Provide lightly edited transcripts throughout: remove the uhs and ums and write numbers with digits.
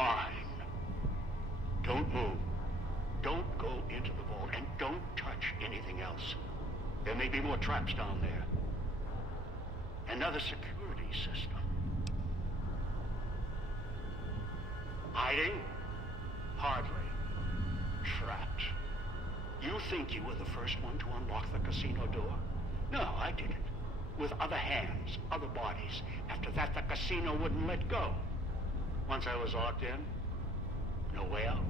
mine. Don't move. Don't go into the vault, and don't touch anything else. There may be more traps down there. Another security system. Hiding? Hardly. Trapped. You think you were the first one to unlock the casino door? No, I did it. With other hands, other bodies. After that, the casino wouldn't let go. Once I was locked in, no way out.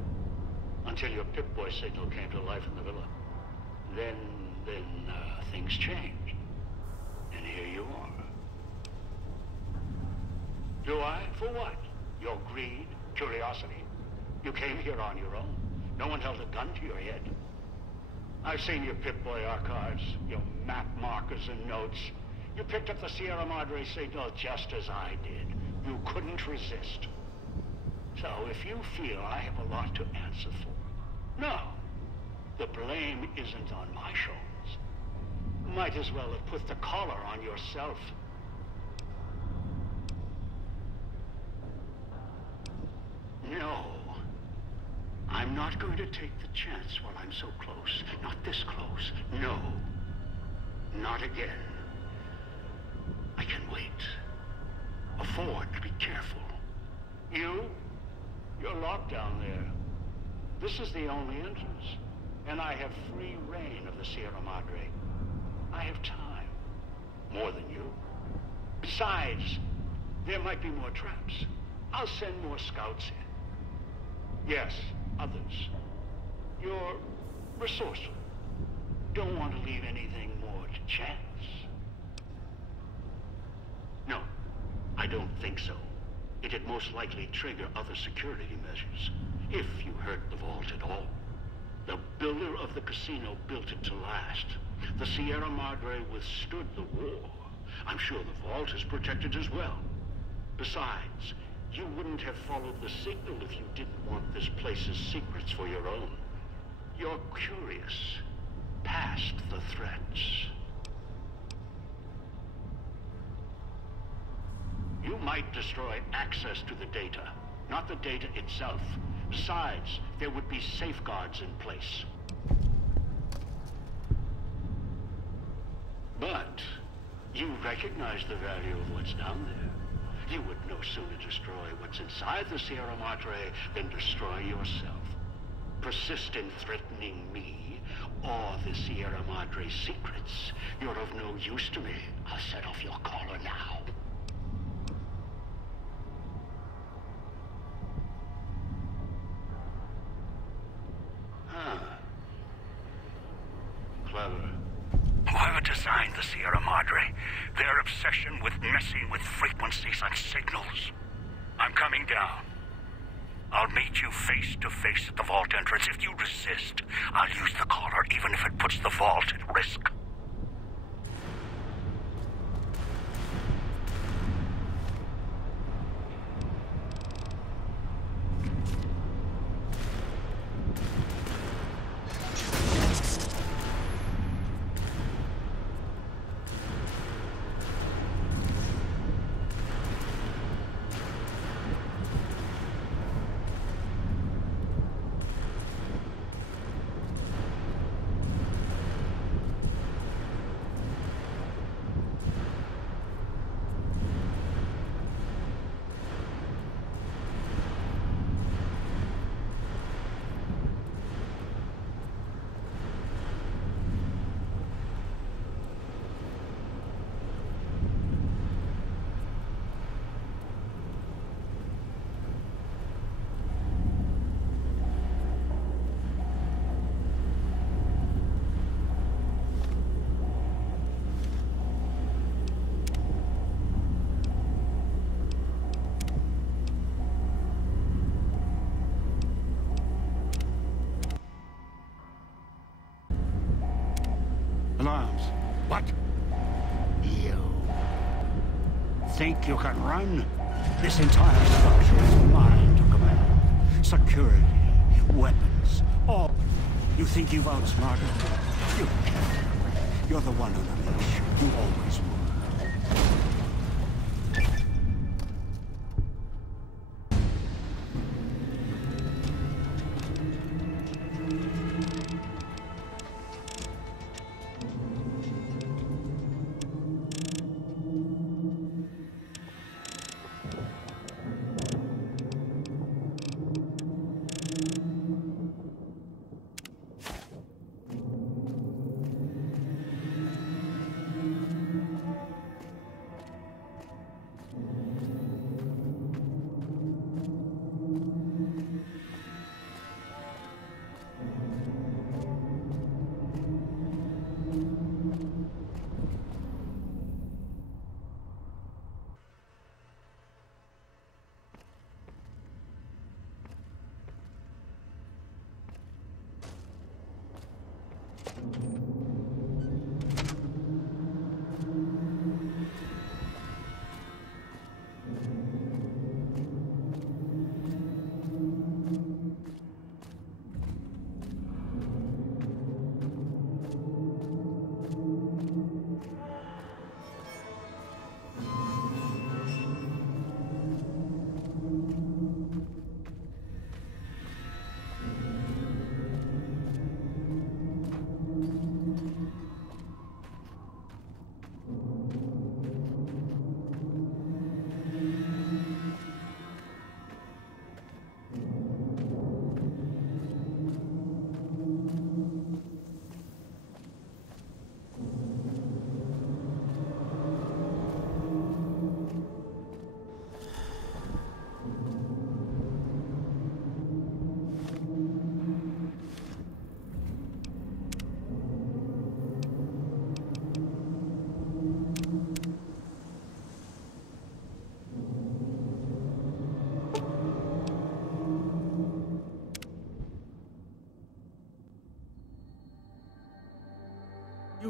Until your Pip-Boy signal came to life in the villa. Then things changed. And here you are. Do I? For what? Your greed? Curiosity? You came here on your own. No one held a gun to your head. I've seen your Pip-Boy archives, your map markers and notes. You picked up the Sierra Madre signal just as I did. You couldn't resist. So if you feel I have a lot to answer for, no. The blame isn't on my shoulders. Might as well have put the collar on yourself. No. I'm not going to take the chance while I'm so close. Not this close. No. Not again. I can wait. Afford to be careful. You're locked down there. This is the only entrance. And I have free reign of the Sierra Madre. I have time. More than you. Besides, there might be more traps. I'll send more scouts in. Yes, others. You're resourceful. Don't want to leave anything more to chance. No, I don't think so. It'd most likely trigger other security measures, if you hurt the vault at all. The builder of the casino built it to last. The Sierra Madre withstood the war. I'm sure the vault is protected as well. Besides, you wouldn't have followed the signal if you didn't want this place's secrets for your own. You're curious, past the threats. You might destroy access to the data, not the data itself. Besides, there would be safeguards in place. But you recognize the value of what's down there. You would no sooner destroy what's inside the Sierra Madre than destroy yourself. Persist in threatening me or the Sierra Madre's secrets. You're of no use to me. I'll set off your collar now. Clever. Whoever designed the Sierra Madre, their obsession with messing with frequencies and signals. I'm coming down. I'll meet you face to face at the vault entrance. If you resist, I'll use the collar even if it puts the vault at risk. Alarms. What? You think you can run? This entire structure is mine to command. Security, weapons, all. You think you've outsmarted me? You can't. You're the one on the leash. You always were.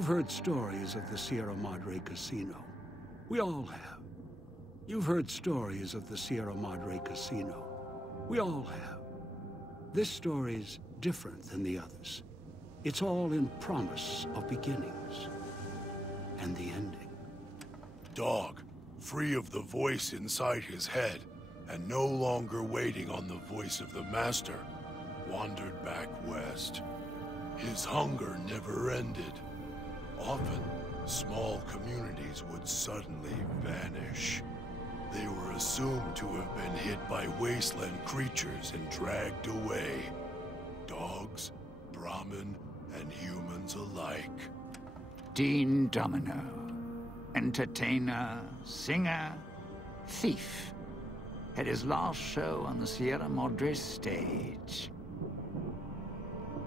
You've heard stories of the Sierra Madre Casino. We all have. You've heard stories of the Sierra Madre Casino. We all have. This story's different than the others. It's all in promise of beginnings and the ending. Dog, free of the voice inside his head, and no longer waiting on the voice of the master, wandered back west. His hunger never ended. Often, small communities would suddenly vanish. They were assumed to have been hit by wasteland creatures and dragged away. Dogs, Brahmin, and humans alike. Dean Domino. Entertainer, singer, thief. Had his last show on the Sierra Madre stage.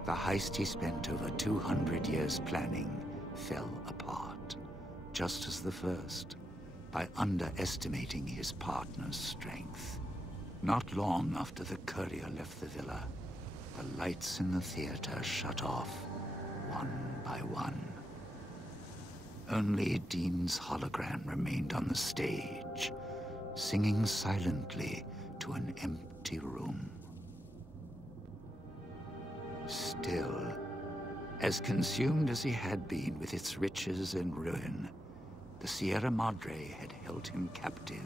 The heist he spent over 200 years planning fell apart, just as the first, by underestimating his partner's strength. Not long after the courier left the villa, the lights in the theater shut off, one by one. Only Dean's hologram remained on the stage, singing silently to an empty room. Still, as consumed as he had been with its riches and ruin, the Sierra Madre had held him captive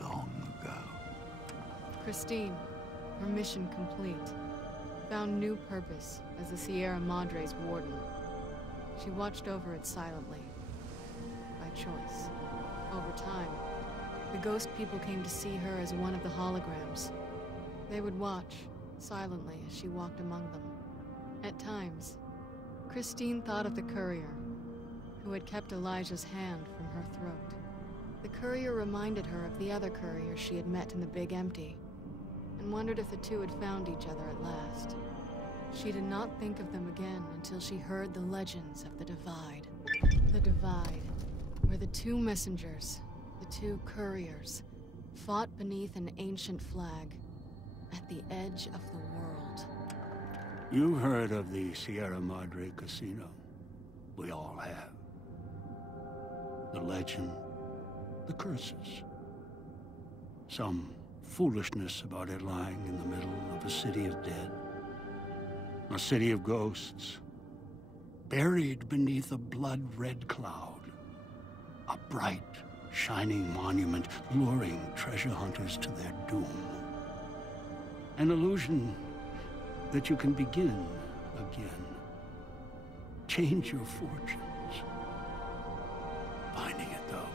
long ago. Christine, her mission complete. Found new purpose as the Sierra Madre's warden. She watched over it silently, by choice. Over time, the ghost people came to see her as one of the holograms. They would watch, silently, as she walked among them. At times, Christine thought of the courier, who had kept Elijah's hand from her throat. The courier reminded her of the other courier she had met in the Big Empty, and wondered if the two had found each other at last. She did not think of them again until she heard the legends of the Divide. The Divide, where the two messengers, the two couriers, fought beneath an ancient flag, at the edge of the world. You heard of the Sierra Madre Casino. We all have. The legend, the curses. Some foolishness about it lying in the middle of a city of dead. A city of ghosts, buried beneath a blood-red cloud. A bright, shining monument luring treasure hunters to their doom. An illusion that you can begin again. Change your fortunes. Finding it, though,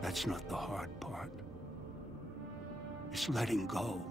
that's not the hard part. It's letting go.